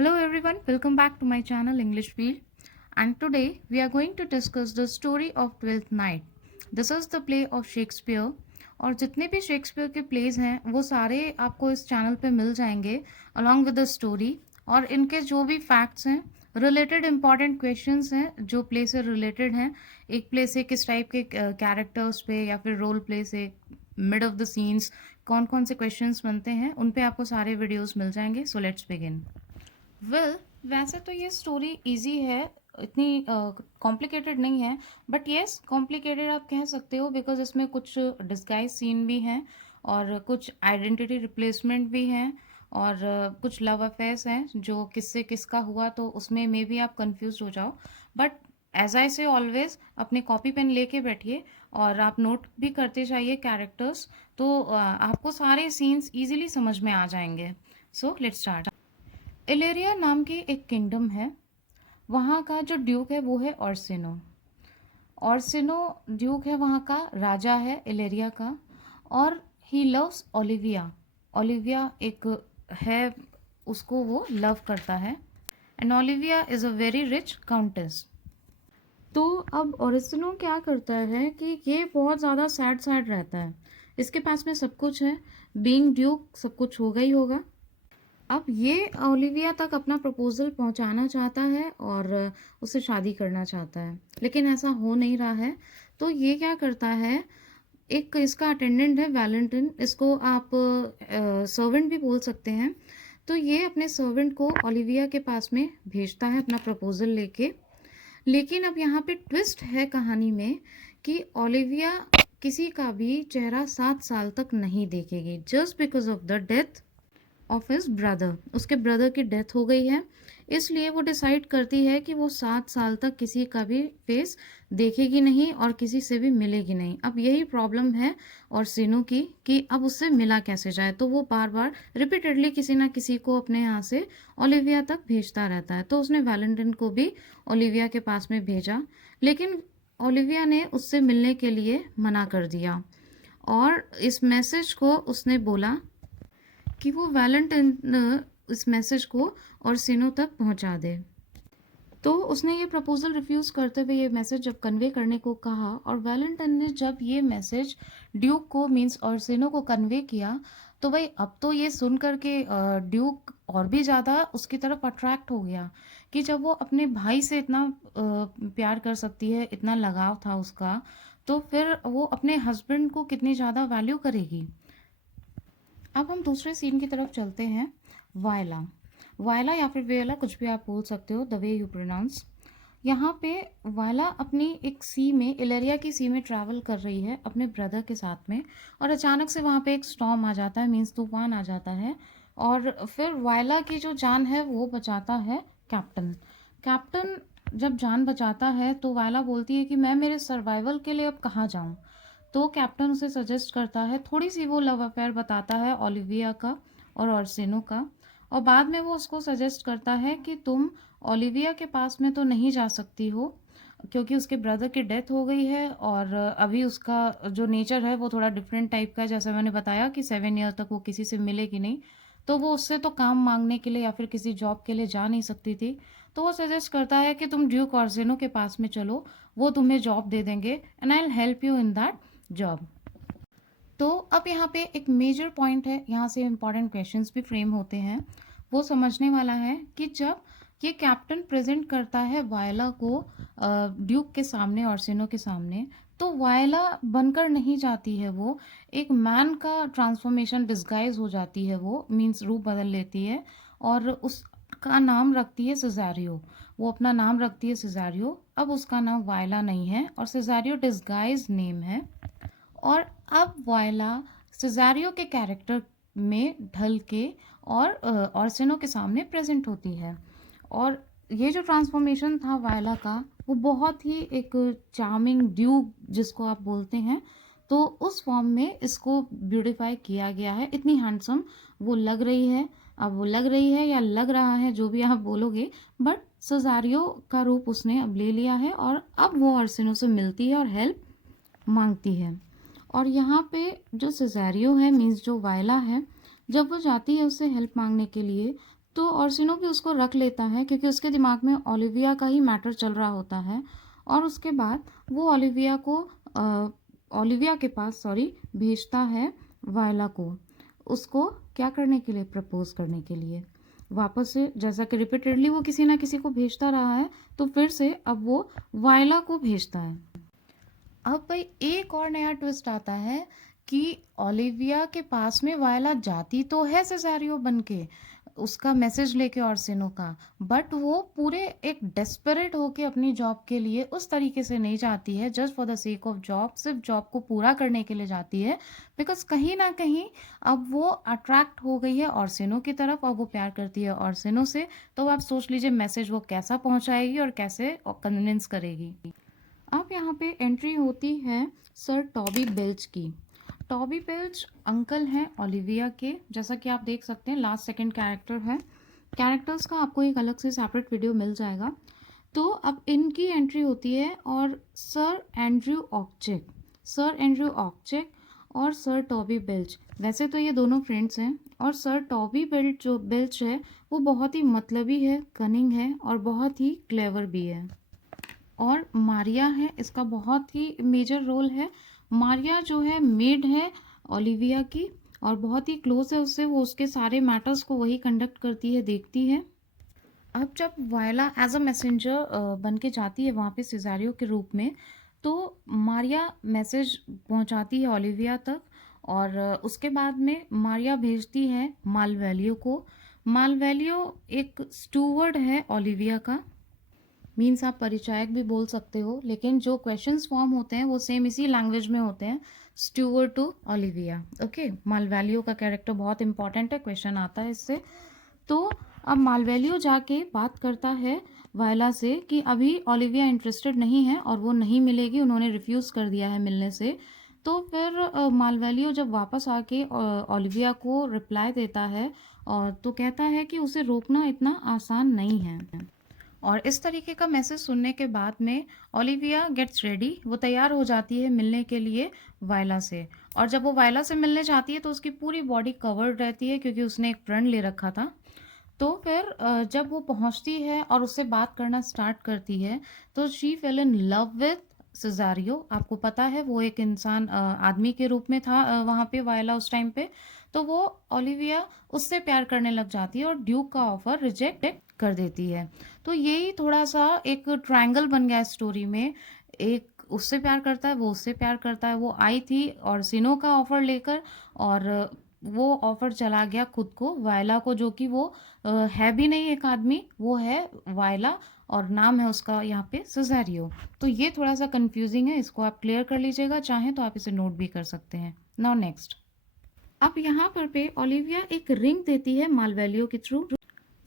Hello everyone, welcome back to my channel English Wheel. And today we are going to discuss the story of Twelfth Night. This is the play of Shakespeare. और जितने भी Shakespeare के pledge हैं वो सारे आपको इस channel पे मिल जाएंगे अलॉन्ग विद द स्टोरी। और इनके जो भी फैक्ट्स हैं, रिलेटेड इंपॉर्टेंट क्वेश्चंस हैं जो प्ले से रिलेटेड हैं, एक प्ले से किस टाइप के कैरेक्टर्स पे या फिर रोल प्ले से मिड ऑफ द सीन्स कौन कौन से क्वेश्चंस बनते हैं, उन पे आपको सारे वीडियोस मिल जाएंगे। So let's begin. वेल वैसे तो ये स्टोरी इजी है, इतनी कॉम्प्लिकेटेड नहीं है, बट येस कॉम्प्लिकेटेड आप कह सकते हो बिकॉज इसमें कुछ डिस्गाइज सीन भी हैं और कुछ आइडेंटिटी रिप्लेसमेंट भी हैं और कुछ लव अफेयर्स हैं जो किससे किसका हुआ, तो उसमें मे भी आप कंफ्यूज हो जाओ। बट एज आई से ऑलवेज अपने कॉपी पेन लेके बैठिए और आप नोट भी करते जाइए कैरेक्टर्स, तो आपको सारे सीन्स इजीली समझ में आ जाएंगे। So let's start. इलेरिया नाम की एक किंगडम है। वहाँ का जो ड्यूक है वो है ऑर्सिनो। ऑर्सिनो ड्यूक है, वहाँ का राजा है इलेरिया का। और ही लव्स ओलिविया। ओलिविया एक है, उसको वो लव करता है। And Olivia is a very rich countess. तो अब ऑर्सिनो क्या करता है कि ये बहुत ज़्यादा सैड सैड रहता है। इसके पास में सब कुछ है, बीइंग ड्यूक सब कुछ होगा ही होगा। अब ये ओलिविया तक अपना प्रपोजल पहुंचाना चाहता है और उससे शादी करना चाहता है, लेकिन ऐसा हो नहीं रहा है। तो ये क्या करता है, एक इसका अटेंडेंट है वैलेंटिन, इसको आप सर्वेंट भी बोल सकते हैं। तो ये अपने सर्वेंट को ओलिविया के पास में भेजता है अपना प्रपोजल लेके। लेकिन अब यहाँ पे ट्विस्ट है कहानी में कि ओलिविया किसी का भी चेहरा 7 साल तक नहीं देखेगी, just because of the death of his brother. उसके ब्रदर की डेथ हो गई है, इसलिए वो डिसाइड करती है कि वो 7 साल तक किसी का भी फेस देखेगी नहीं और किसी से भी मिलेगी नहीं। अब यही प्रॉब्लम है और सीनू की कि अब उससे मिला कैसे जाए, तो वो बार बार रिपीटेडली किसी ना किसी को अपने यहाँ से ओलिविया तक भेजता रहता है। तो उसने वैलेंटाइन को भी ओलिविया के पास में भेजा, लेकिन ओलिविया ने उससे मिलने के लिए मना कर दिया और इस मैसेज को उसने बोला कि वो वैलेंटाइन इस मैसेज को और सीनो तक पहुंचा दे। तो उसने ये प्रपोजल रिफ्यूज़ करते हुए ये मैसेज जब कन्वे करने को कहा और वैलेंटाइन ने जब ये मैसेज ड्यूक को मीन्स और सीनो को कन्वे किया, तो भाई अब तो ये सुन करके ड्यूक और भी ज़्यादा उसकी तरफ अट्रैक्ट हो गया कि जब वो अपने भाई से इतना प्यार कर सकती है, इतना लगाव था उसका, तो फिर वो अपने हस्बैंड को कितनी ज़्यादा वैल्यू करेगी। अब हम दूसरे सीन की तरफ चलते हैं। वायला, वायला या फिर वेला, कुछ भी आप बोल सकते हो, द वे यू प्रोनाउंस। यहाँ पे वायला अपनी एक सी में, इलेरिया की सी में ट्रैवल कर रही है अपने ब्रदर के साथ में, और अचानक से वहाँ पे एक स्टॉर्म आ जाता है, मीन्स तूफान आ जाता है। और फिर वायला की जो जान है वो बचाता है कैप्टन। कैप्टन जब जान बचाता है तो वायला बोलती है कि मैं मेरे सर्वाइवल के लिए अब कहाँ जाऊँ। तो कैप्टन उसे सजेस्ट करता है, थोड़ी सी वो लव अफेयर बताता है ओलिविया का और ऑर्सिनो का, और बाद में वो उसको सजेस्ट करता है कि तुम ओलिविया के पास में तो नहीं जा सकती हो क्योंकि उसके ब्रदर की डेथ हो गई है और अभी उसका जो नेचर है वो थोड़ा डिफरेंट टाइप का है, जैसे मैंने बताया कि 7 ईयर तक वो किसी से मिलेगी नहीं, तो वो उससे तो काम मांगने के लिए या फिर किसी जॉब के लिए जा नहीं सकती थी। तो वो सजेस्ट करता है कि तुम ड्यूक ऑर्सिनो के पास में चलो, वो तुम्हें जॉब दे देंगे and I will help you in that job. तो अब यहाँ पे एक मेजर पॉइंट है, यहाँ से इम्पॉर्टेंट क्वेश्चंस भी फ्रेम होते हैं। वो समझने वाला है कि जब ये कैप्टन प्रेजेंट करता है वायला को ड्यूक के सामने, ऑर्सिनो के सामने, तो वायला बनकर नहीं जाती है, वो एक मैन का ट्रांसफॉर्मेशन डिस्गाइज हो जाती है, वो मीन्स रूप बदल लेती है और उसका नाम रखती है सिज़ारियो। वो अपना नाम रखती है सिज़ारियो। अब उसका नाम वायला नहीं है और सिज़ारियो डिस्गाइज नेम है। और अब वायला सिज़ारियो के कैरेक्टर में ढल के और ऑर्सिनो के सामने प्रेजेंट होती है। और ये जो ट्रांसफॉर्मेशन था वायला का, वो बहुत ही एक चार्मिंग ड्यूक जिसको आप बोलते हैं, तो उस फॉर्म में इसको ब्यूटिफाई किया गया है। इतनी हैंडसम वो लग रही है। अब वो लग रही है या लग रहा है, जो भी आप बोलोगे, बट सिज़ारियो का रूप उसने अब ले लिया है और अब वो ऑर्सिनो से मिलती है और हेल्प मांगती है। और यहाँ पे जो सिज़ारियो है मीन्स जो वायला है, जब वो जाती है उससे हेल्प मांगने के लिए, तो ऑर्सिनो भी उसको रख लेता है क्योंकि उसके दिमाग में ओलिविया का ही मैटर चल रहा होता है। और उसके बाद वो ओलिविया के पास भेजता है वायला को, उसको क्या करने के लिए, प्रपोज करने के लिए। वापस से जैसा कि रिपीटेडली वो किसी ना किसी को भेजता रहा है, तो फिर से अब वो वायला को भेजता है। अब भाई एक और नया ट्विस्ट आता है कि ओलिविया के पास में वायला जाती तो है सेसारियो बन के, उसका मैसेज लेके ऑर्सिनो का, बट वो पूरे एक डेस्परेट होके अपनी जॉब के लिए उस तरीके से नहीं जाती है, just for the sake of job, सिर्फ जॉब को पूरा करने के लिए जाती है। बिकॉज कहीं ना कहीं अब वो अट्रैक्ट हो गई है ऑर्सिनो की तरफ और वो प्यार करती है ऑर्सिनो से। तो आप सोच लीजिए मैसेज वो कैसा पहुंचाएगी और कैसे कन्विंस करेगी। अब यहाँ पे एंट्री होती है सर टॉबी बेल्च की। टॉबी बेल्च अंकल हैं ओलिविया के, जैसा कि आप देख सकते हैं लास्ट सेकंड कैरेक्टर है। कैरेक्टर्स का आपको एक अलग से सेपरेट वीडियो मिल जाएगा। तो अब इनकी एंट्री होती है और सर एंड्रयू ऑक्चेक और सर टॉबी बेल्च, वैसे तो ये दोनों फ्रेंड्स हैं, और सर टॉबी बेल्च है वो बहुत ही मतलबी है, कनिंग है और बहुत ही क्लेवर भी है। और मारिया है, इसका बहुत ही मेजर रोल है। मारिया जो है मेड है ओलिविया की और बहुत ही क्लोज है उससे, वो उसके सारे मैटर्स को वही कंडक्ट करती है, देखती है। अब जब वायला एज अ मैसेंजर बन के जाती है वहाँ पे सिजारियो के रूप में, तो मारिया मैसेज पहुँचाती है ओलिविया तक। और उसके बाद में मारिया भेजती है मालवेलियो को। मालवेलियो एक स्टूवर्ड है ओलिविया का, मीन्स आप परिचायक भी बोल सकते हो, लेकिन जो क्वेश्चंस फॉर्म होते हैं वो सेम इसी लैंग्वेज में होते हैं, स्टूवर्ड टू ओलिविया। ओके, मालवेलियो का कैरेक्टर बहुत इंपॉर्टेंट है, क्वेश्चन आता है इससे। तो अब मालवेलियो जाके बात करता है वायला से कि अभी ओलिविया इंटरेस्टेड नहीं है और वो नहीं मिलेगी, उन्होंने रिफ्यूज़ कर दिया है मिलने से। तो फिर मालवेलियो जब वापस आके ओलिविया को रिप्लाई देता है और तो कहता है कि उसे रोकना इतना आसान नहीं है। और इस तरीके का मैसेज सुनने के बाद में ओलिविया गेट्स रेडी, वो तैयार हो जाती है मिलने के लिए वायला से। और जब वो वायला से मिलने जाती है तो उसकी पूरी बॉडी कवर्ड रहती है क्योंकि उसने एक प्रण ले रखा था। तो फिर जब वो पहुंचती है और उससे बात करना स्टार्ट करती है, तो she fell in love with Cesario. आपको पता है वो एक इंसान आदमी के रूप में था वहाँ पे वायला उस टाइम पे। तो वो ओलिविया उससे प्यार करने लग जाती है और ड्यूक का ऑफर रिजेक्ट कर देती है। तो यही थोड़ा सा एक ट्रायंगल बन गया स्टोरी में, एक उससे प्यार करता है, वो उससे प्यार करता है। वो आई थी और सिनो का ऑफर लेकर, और वो ऑफर चला गया खुद को वायला को, जो कि वो है भी नहीं एक आदमी, वो है वायला और नाम है उसका यहाँ पे सिजारियो। तो ये थोड़ा सा कंफ्यूजिंग है, इसको आप क्लियर कर लीजिएगा, चाहें तो आप इसे नोट भी कर सकते हैं। नाउ नेक्स्ट, अब यहाँ पर पे ओलिविया एक रिंग देती है मालवेलियो के थ्रू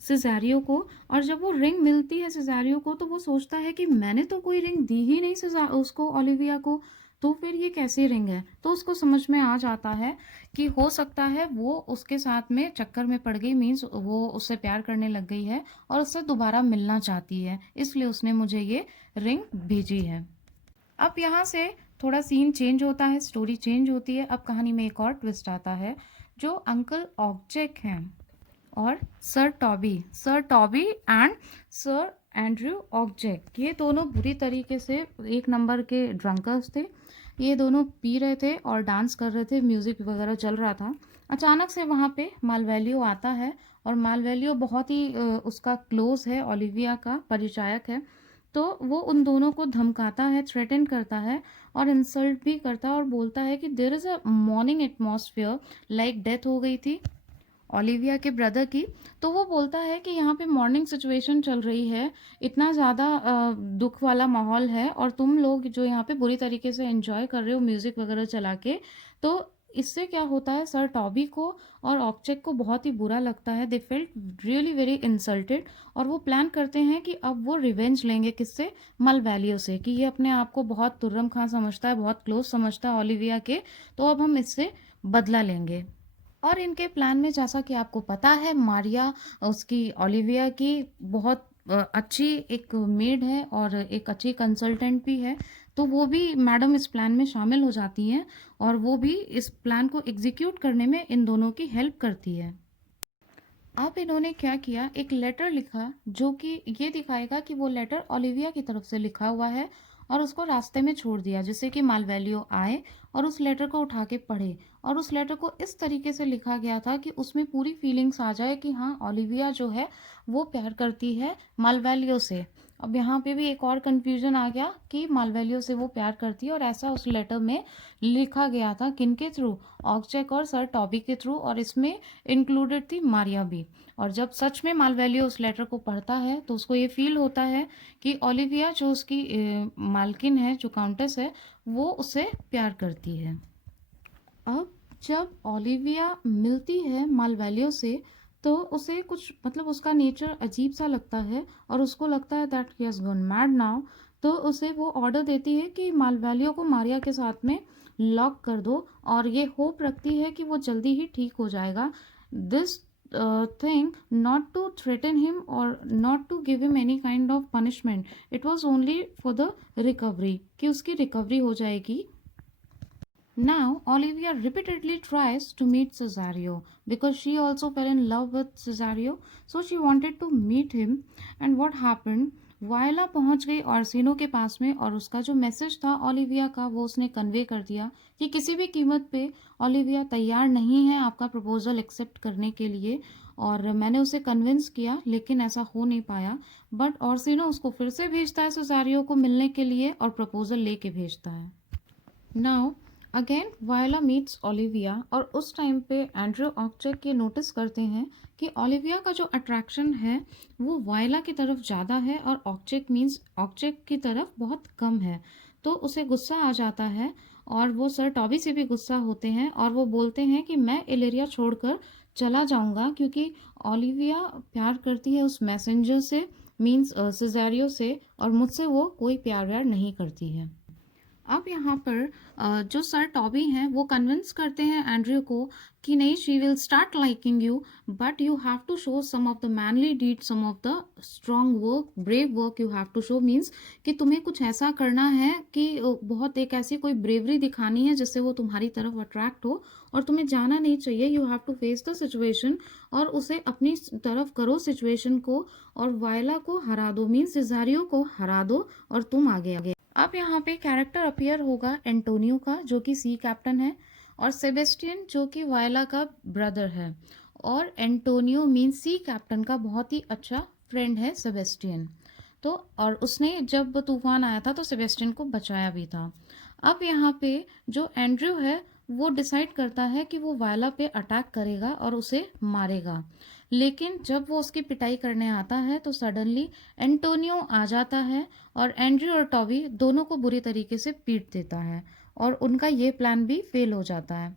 सिजारियो को। और जब वो रिंग मिलती है सिजारियो को तो वो सोचता है कि मैंने तो कोई रिंग दी ही नहीं उसको, ओलिविया को, तो फिर ये कैसी रिंग है। तो उसको समझ में आ जाता है कि हो सकता है वो उसके साथ में चक्कर में पड़ गई, मीन्स वो उससे प्यार करने लग गई है और उससे दोबारा मिलना चाहती है, इसलिए उसने मुझे ये रिंग भेजी है। अब यहाँ से थोड़ा सीन चेंज होता है, स्टोरी चेंज होती है। अब कहानी में एक और ट्विस्ट आता है, जो अंकल ऑब्जेक्ट हैं और sir Toby and sir Andrew object, ये दोनों बुरी तरीके से एक नंबर के ड्रंकर्स थे। ये दोनों पी रहे थे और डांस कर रहे थे, म्यूज़िक वगैरह चल रहा था। अचानक से वहाँ पे मालवेलियो आता है और मालवेलियो बहुत ही उसका क्लोज है, ओलिविया का परिचायक है। तो वो उन दोनों को धमकाता है, थ्रेटन करता है और इंसल्ट भी करता है और बोलता है कि there is a mourning atmosphere, like death हो गई थी ओलिविया के ब्रदर की। तो वो बोलता है कि यहाँ पे मॉर्निंग सिचुएशन चल रही है, इतना ज़्यादा दुख वाला माहौल है और तुम लोग जो यहाँ पे बुरी तरीके से एंजॉय कर रहे हो म्यूज़िक वगैरह चला के। तो इससे क्या होता है, सर टॉबी को और ऑब्जेक्ट को बहुत ही बुरा लगता है, they felt really very insulted. और वो प्लान करते हैं कि अब वो रिवेंज लेंगे, किससे, मलवेलियो से, कि ये अपने आप को बहुत तुर्रम खां समझता है, बहुत क्लोज समझता है ओलिविया के, तो अब हम इससे बदला लेंगे। और इनके प्लान में, जैसा कि आपको पता है, मारिया उसकी ओलिविया की बहुत अच्छी एक मेड है और एक अच्छी कंसल्टेंट भी है। तो वो भी मैडम इस प्लान में शामिल हो जाती हैं और वो भी इस प्लान को एग्जीक्यूट करने में इन दोनों की हेल्प करती है। अब इन्होंने क्या किया, एक लेटर लिखा जो कि ये दिखाएगा कि वो लेटर ओलिविया की तरफ से लिखा हुआ है, और उसको रास्ते में छोड़ दिया जिससे कि मालवैलियो आए और उस लेटर को उठा के पढ़े। और उस लेटर को इस तरीके से लिखा गया था कि उसमें पूरी फीलिंग्स आ जाए कि हाँ, ओलिविया जो है वो प्यार करती है मालवैलियो से। अब यहाँ पे भी एक और कंफ्यूजन आ गया कि मालवैलियो से वो प्यार करती है, और ऐसा उस लेटर में लिखा गया था। किनके थ्रू? ऑक्चेक और सर टॉबी के थ्रू, और इसमें इंक्लूडेड थी मारिया भी। और जब सच में मालवैलियो उस लेटर को पढ़ता है तो उसको ये फील होता है कि ओलिविया जो उसकी मालकिन है, जो काउंटेस है, वो उससे प्यार करती है। अब जब ओलिविया मिलती है मालवैलियो से तो उसे कुछ मतलब उसका नेचर अजीब सा लगता है, और उसको लगता है that he has gone mad now. तो उसे वो ऑर्डर देती है कि मालवैलियो को मारिया के साथ में लॉक कर दो, और ये होप रखती है कि वो जल्दी ही ठीक हो जाएगा। This thing not to threaten him और not to give him any kind of punishment, it was only for the recovery, कि उसकी रिकवरी हो जाएगी। Now, Olivia repeatedly tries to meet Cesario because she also fell in love with Cesario, so she wanted to meet him. And what happened? वायला पहुंच गई Orsino के पास में, और उसका जो मैसेज था ओलिविया का वो उसने कन्वे कर दिया कि किसी भी कीमत पे ओलिविया तैयार नहीं है आपका प्रपोजल एक्सेप्ट करने के लिए। और मैंने उसे कन्विंस किया लेकिन ऐसा हो नहीं पाया। बट ऑर्सिनो उसको फिर से भेजता है सेसारियो को मिलने के लिए, और प्रपोजल लेके भेजता है। नाउ अगेन वायला मीट्स ओलिविया, और उस टाइम पे एंड्रयू ऑक्चेक ये नोटिस करते हैं कि ओलिविया का जो अट्रैक्शन है वो वायला की तरफ ज़्यादा है, और ऑक्चेक की तरफ बहुत कम है। तो उसे गुस्सा आ जाता है, और वो सर टॉबी से भी गुस्सा होते हैं, और वो बोलते हैं कि मैं इलेरिया छोड़कर चला जाऊंगा क्योंकि ओलिविया प्यार करती है उस मैसेंजर से, मीन्स सिजेरियो से, और मुझसे वो कोई प्यार व्यार नहीं करती है। अब यहाँ पर जो सर टॉबी हैं वो कन्विंस करते हैं एंड्रयू को कि नहीं, she will start liking you, but you have to show some of the manly deed, some of the strong work, brave work you have to show, means कि तुम्हें कुछ ऐसा करना है कि बहुत एक ऐसी कोई ब्रेवरी दिखानी है जिससे वो तुम्हारी तरफ अट्रैक्ट हो, और तुम्हें जाना नहीं चाहिए। You have to face the situation, और उसे अपनी तरफ करो सिचुएशन को, और वायला को हरा दो, मीन्स सिजारियो को हरा दो, और तुम आगे आगे। अब यहाँ पे कैरेक्टर अपीयर होगा एंटोनियो का, जो कि सी कैप्टन है, और सेबेस्टियन जो कि वायला का ब्रदर है, और एंटोनियो मीन सी कैप्टन का बहुत ही अच्छा फ्रेंड है सेबेस्टियन। तो और उसने जब तूफान आया था तो सेबेस्टियन को बचाया भी था। अब यहाँ पे जो एंड्रयू है वो डिसाइड करता है कि वो वायला पे अटैक करेगा और उसे मारेगा, लेकिन जब वो उसकी पिटाई करने आता है तो सडनली एंटोनियो आ जाता है, और एंड्रयू और टॉबी दोनों को बुरी तरीके से पीट देता है, और उनका ये प्लान भी फेल हो जाता है।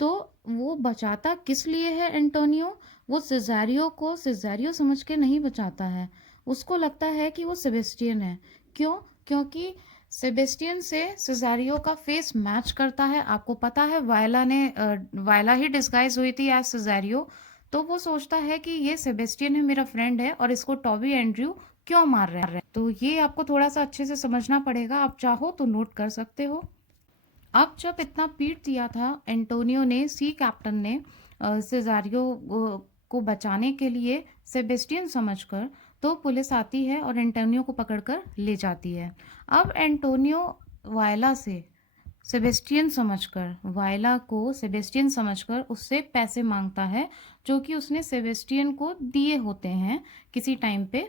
तो वो बचाता किस लिए है एंटोनियो? वो सिजारियो को सिजारियो समझ के नहीं बचाता है, उसको लगता है कि वो सेबेस्टियन है। क्यों? क्योंकि सेबेस्टियन से सिजारियो का फेस मैच करता है। आपको पता है वायला ही डिस्गाइज हुई थी एज सिजारियो, तो वो सोचता है कि ये सेबेस्टियन है, मेरा फ्रेंड है, और इसको टॉबी एंड्रयू क्यों मार रहे हैं। तो ये आपको थोड़ा सा अच्छे से समझना पड़ेगा, आप चाहो तो नोट कर सकते हो। अब जब इतना पीट दिया था एंटोनियो ने, सी कैप्टन ने सेजारियो को बचाने के लिए सेबेस्टियन समझकर, तो पुलिस आती है और एंटोनियो को पकड़कर ले जाती है। अब एंटोनियो वायला से वायला को सेबेस्टियन समझकर उससे पैसे मांगता है, जो कि उसने सेबेस्टियन को दिए होते हैं किसी टाइम पे,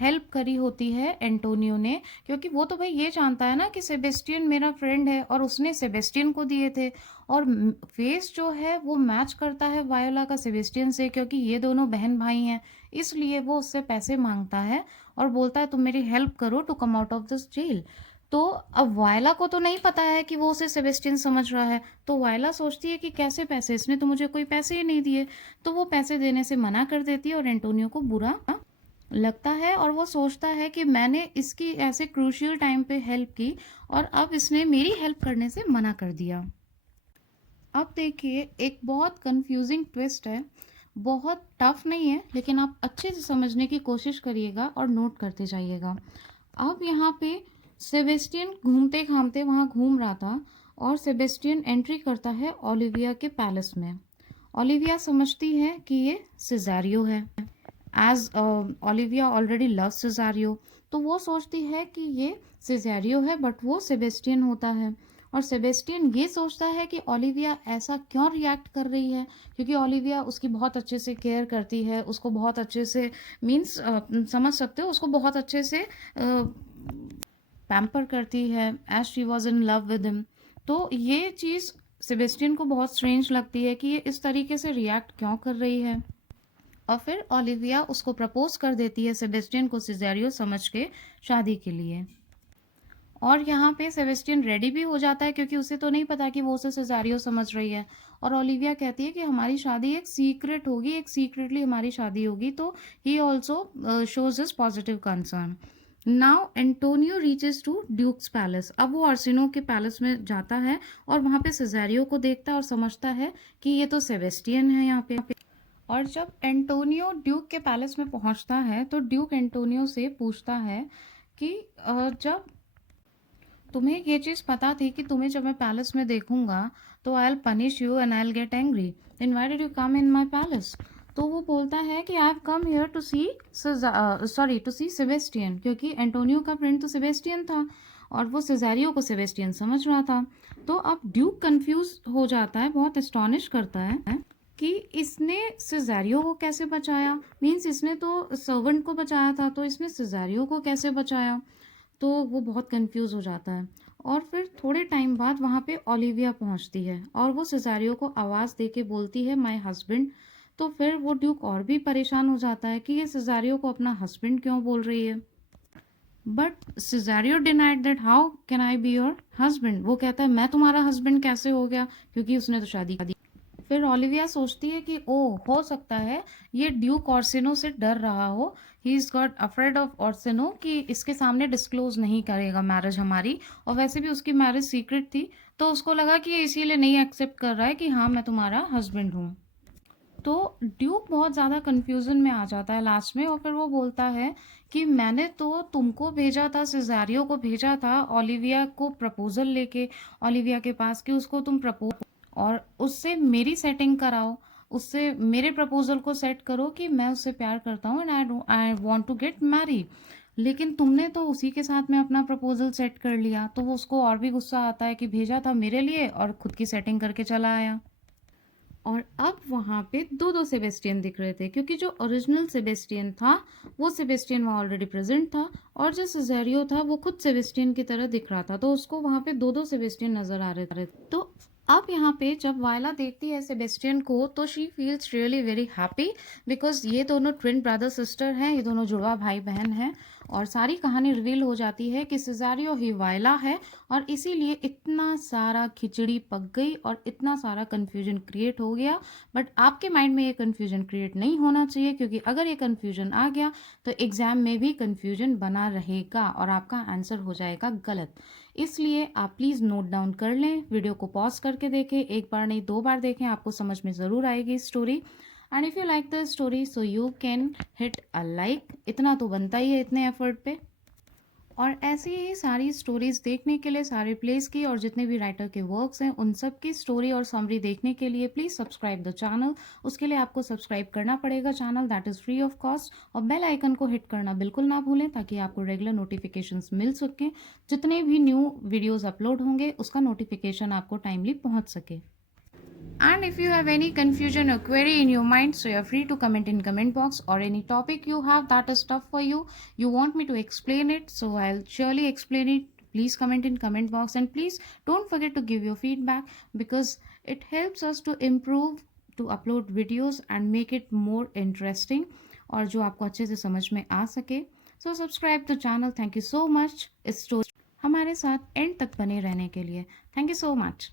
हेल्प करी होती है एंटोनियो ने, क्योंकि वो तो भाई ये जानता है ना कि सेबेस्टियन मेरा फ्रेंड है, और उसने सेबेस्टियन को दिए थे। और फेस जो है वो मैच करता है वायोला का सेबेस्टियन से, क्योंकि ये दोनों बहन भाई हैं, इसलिए वो उससे पैसे मांगता है और बोलता है तुम मेरी हेल्प करो to come out of this jail. तो अब वायला को तो नहीं पता है कि वो उसे सेबेस्टियन समझ रहा है, तो वायला सोचती है कि कैसे पैसे, इसने तो मुझे कोई पैसे ही नहीं दिए। तो वो पैसे देने से मना कर देती है, और एंटोनियो को बुरा लगता है, और वो सोचता है कि मैंने इसकी ऐसे क्रूशियल टाइम पे हेल्प की, और अब इसने मेरी हेल्प करने से मना कर दिया। अब देखिए एक बहुत कंफ्यूजिंग ट्विस्ट है, बहुत टफ नहीं है, लेकिन आप अच्छे से समझने की कोशिश करिएगा और नोट करते जाइएगा। अब यहाँ पे सेबेस्टियन घूमते घामते वहाँ घूम रहा था, और सेबेस्टियन एंट्री करता है ओलिविया के पैलेस में, ओलिविया समझती है कि ये सिज़ारियो है। एज ओलिविया ऑलरेडी लव सिज़ारियो, तो वो सोचती है कि ये सिज़ारियो है, बट वो सेबेस्टियन होता है। और सेबेस्टियन ये सोचता है कि ओलिविया ऐसा क्यों रिएक्ट कर रही है, क्योंकि ओलिविया उसकी बहुत अच्छे से केयर करती है, उसको बहुत अच्छे से मीन्स समझ सकते हो, उसको बहुत अच्छे से पैम्पर करती है as she was in love with him. तो ये चीज़ सेबेस्टियन को बहुत स्ट्रेंज लगती है कि ये इस तरीके से रिएक्ट क्यों कर रही है। और फिर ओलिविया उसको प्रपोज कर देती है सेबेस्टियन को सिज़ेरियो समझ के शादी के लिए। और यहाँ पे सेबेस्टियन रेडी भी हो जाता है, क्योंकि उसे तो नहीं पता कि वो उसे सिज़ेरियो समझ रही है। और ओलिविया कहती है कि हमारी शादी एक सीक्रेट होगी, एक सीक्रेटली हमारी शादी होगी। तो he also shows his positive concern. Now Antonio reaches to duke's palace. अब वो आर्सिनो के पैलेस में जाता है और वहाँ पे सिज़ेरियो को देखता है और समझता है कि ये तो सेबेस्टियन है यहाँ पे। और जब एंटोनियो ड्यूक के पैलेस में पहुँचता है तो ड्यूक एंटोनियो से पूछता है कि जब तुम्हें ये चीज़ पता थी कि तुम्हें जब मैं पैलेस में देखूंगा तो I will punish you and I will get angry, then why did you come in my palace. तो वो बोलता है कि I have come here to see to see Sebastian, क्योंकि एंटोनियो का फ्रेंड तो सेबेस्टियन था और वो सिज़ेरियो को सेबेस्टियन समझ रहा था। तो अब ड्यूक कंफ्यूज हो जाता है, बहुत एस्टॉनिश करता है कि इसने सिज़ेरियो को कैसे बचाया, मीन्स इसने तो सर्वेंट को बचाया था, तो इसने सिज़ेरियो को कैसे बचाया। तो वो बहुत कंफ्यूज हो जाता है। और फिर थोड़े टाइम बाद वहाँ पे ओलिविया पहुँचती है और वो सिज़ेरियो को आवाज़ दे के बोलती है माय हस्बैंड। तो फिर वो ड्यूक और भी परेशान हो जाता है कि ये सिज़ेरियो को अपना हस्बैंड क्यों बोल रही है। But Cesario denied that how can I be your husband. वो कहता है मैं तुम्हारा हस्बैंड कैसे हो गया, क्योंकि उसने तो शादी कर दी। फिर ओलिविया सोचती है कि ओ हो सकता है ये ड्यूक ऑर्सिनो से डर रहा हो, he is got afraid of Orsino कि इसके सामने डिस्क्लोज नहीं करेगा मैरिज हमारी, और वैसे भी उसकी मैरिज सीक्रेट थी, तो उसको लगा कि ये इसीलिए नहीं एक्सेप्ट कर रहा है कि हाँ मैं तुम्हारा हस्बैंड हूँ। तो ड्यूक बहुत ज़्यादा कन्फ्यूज़न में आ जाता है लास्ट में, और फिर वो बोलता है कि मैंने तो तुमको भेजा था, सिज़ेरियो को भेजा था ओलिविया को प्रपोज़ल लेके ओलिविया के पास कि उसको तुम प्रपोज और उससे मेरी सेटिंग कराओ, उससे मेरे प्रपोज़ल को सेट करो कि मैं उससे प्यार करता हूँ and I want to get marry. लेकिन तुमने तो उसी के साथ में अपना प्रपोज़ल सेट कर लिया। तो वो उसको और भी गुस्सा आता है कि भेजा था मेरे लिए और खुद की सेटिंग करके चला आया। और अब वहाँ पे दो दो सेबेस्टियन दिख रहे थे, क्योंकि जो ओरिजिनल सेबेस्टियन था वो सेबेस्टियन वहाँ ऑलरेडी प्रेजेंट था, और जो सिज़ेरियो था वो खुद सेबेस्टियन की तरह दिख रहा था। तो उसको वहाँ पे दो दो सेबेस्टियन नज़र आ रहे थे। तो अब यहाँ पे जब वायला देखती है सेबेस्टियन को तो she feels really very happy, because ये दोनों ट्विन ब्रदर सिस्टर हैं, ये दोनों जुड़वा भाई बहन हैं। और सारी कहानी रिवील हो जाती है कि सिज़ेरियो ही वायला है, और इसीलिए इतना सारा खिचड़ी पक गई और इतना सारा कन्फ्यूजन क्रिएट हो गया। बट आपके माइंड में ये कन्फ्यूजन क्रिएट नहीं होना चाहिए, क्योंकि अगर ये कन्फ्यूजन आ गया तो एग्ज़ाम में भी कन्फ्यूजन बना रहेगा और आपका आंसर हो जाएगा गलत। इसलिए आप प्लीज़ नोट डाउन कर लें, वीडियो को पॉज करके देखें, एक बार नहीं दो बार देखें, आपको समझ में ज़रूर आएगी story. And if you like the story so you can hit a like, इतना तो बनता ही है इतने एफर्ट पे। और ऐसी ही सारी स्टोरीज देखने के लिए, सारे प्लेस की और जितने भी राइटर के वर्क्स हैं उन सब की स्टोरी और समरी देखने के लिए प्लीज़ सब्सक्राइब द चैनल। उसके लिए आपको सब्सक्राइब करना पड़ेगा channel, that is free of cost. और बेल आइकन को हिट करना बिल्कुल ना भूलें, ताकि आपको रेगुलर नोटिफिकेशंस मिल सकें। जितने भी न्यू वीडियोज़ अपलोड होंगे उसका नोटिफिकेशन आपको टाइमली पहुँच सके। And if you have any confusion or query in your mind, so you're free to comment in comment box, or any topic you have that is tough for you, you want me to explain it, so I'll surely explain it. Please comment in comment box, and please don't forget to give your feedback, because it helps us to improve, to upload videos and make it more interesting, और जो आपको अच्छे से समझ में आ सके। So subscribe to channel. Thank you so much इस story हमारे साथ एंड तक बने रहने के लिए। Thank you so much.